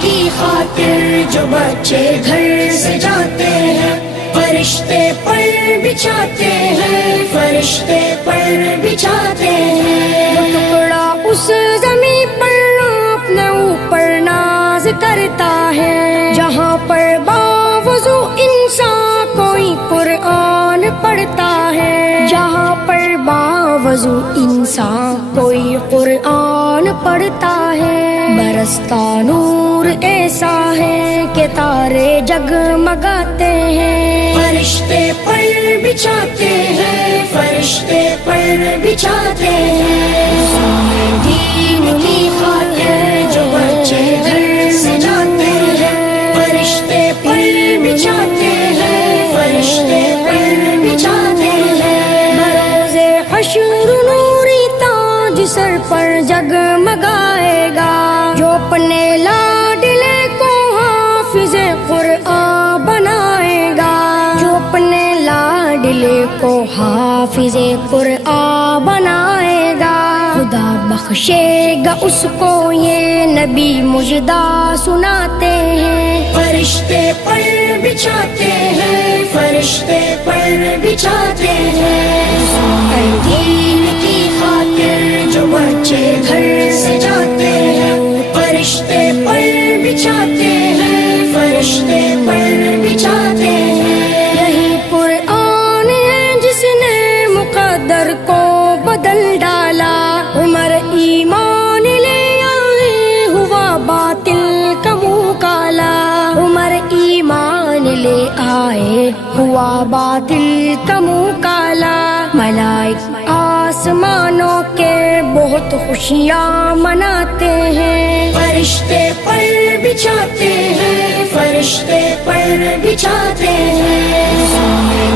کی خاطر جو بچے گھر سے جاتے ہیں، فرشتے پر بچھاتے ہیں، فرشتے پر بچھاتے ہیں۔ وہ ٹکڑا اس زمین پر اپنے اوپر ناز کرتا ہے، جہاں پر باوضو انسان کوئی قرآن پڑھتا ہے، جہاں پر باوضو انسان کوئی قرآن پڑھتا ہے۔ برستا نور ایسا ہے کہ تارے جگمگاتے ہیں، فرشتے پر بچھاتے ہیں، فرشتے پر بچھاتے ہیں۔ دین کی خاطر جو بچے گھر سے جاتے ہیں، فرشتے پر بچھاتے ہیں، فرشتے پر بچھاتے ہیں۔ بروز حشر نوری تاج سر پر جگمگائے گا، جو اپنے لاڈلے کو حافظ قرآن بنائے گا، جو اپنے لاڈلے کو حافظ قرآن بنائے گا۔ خدا بخشے گا اس کو یہ نبی مجدہ سناتے ہیں، فرشتے پر بچھاتے ہیں، فرشتے پر بچھاتے ہیں۔ دین کی خاطر جو بچے گھر سے جاتے ہیں، فرشتے پر بچھاتے ہیں، فرشتے پر بچھاتے ہیں۔ یہی قرآن ہے جس نے مقدر کو بدل ڈالا، عمر ایمان لے آئے ہوا باطل کا منہ کالا، عمر ایمان لے آئے ہوا باطل کا منہ کالا۔ ملائک آسمانوں کے بہت خوشیاں مناتے ہیں، فرشتے پر بچھاتے ہیں، فرشتے پر بچھاتے ہیں۔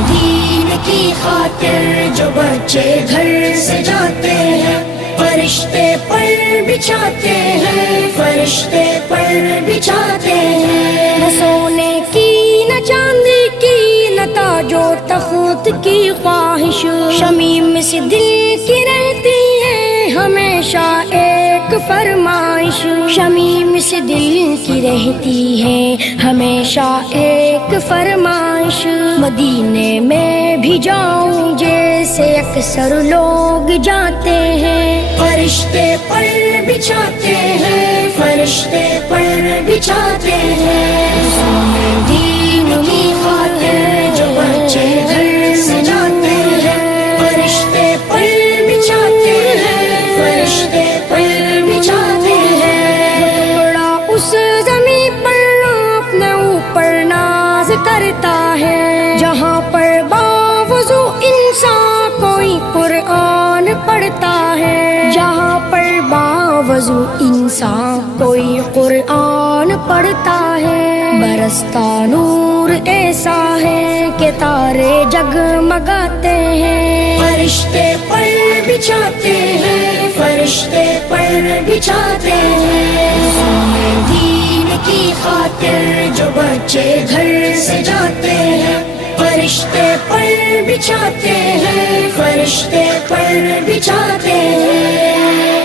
دین کی خاطر جو بچے گھر سے جاتے ہیں، فرشتے پر بچھاتے ہیں، فرشتے پر بچھاتے ہیں۔ نہ سونے کی نہ چاندی کی نہ تاج و تخت کی خواہش، شمیم سے دل کی رہتی ہے ہمیشہ ایک فرمائش، شمیم سے دل کی رہتی ہے ہمیشہ ایک فرمائش۔ مدینے میں بھی جاؤں جیسے اکثر لوگ جاتے ہیں، فرشتے پر بچھاتے ہیں، فرشتے پر بچھاتے ہیں۔ دین کی خاطر جو بچے گھر سے جاتے ہیں، فرشتے پر بچھاتے ہیں، فرشتے پر بچھاتے ہیں۔ ٹکڑا اس زمین پر اپنے اوپر ناز کرتا ہے، جہاں پر باوضو انسان کوئی قرآن پڑھتا ہے، جہاں پر باوضو انسان کوئی قرآن پڑھتا ہے۔ برستا نور ایسا ہے کہ تارے جگمگاتے ہیں، فرشتے پر بچھاتے ہیں، فرشتے پر بچھاتے ہیں۔ دین کی خاطر جو بچے گھر سے جاتے ہیں، فرشتے پر بچھاتے ہیں، فرشتے پر بچھاتے ہیں۔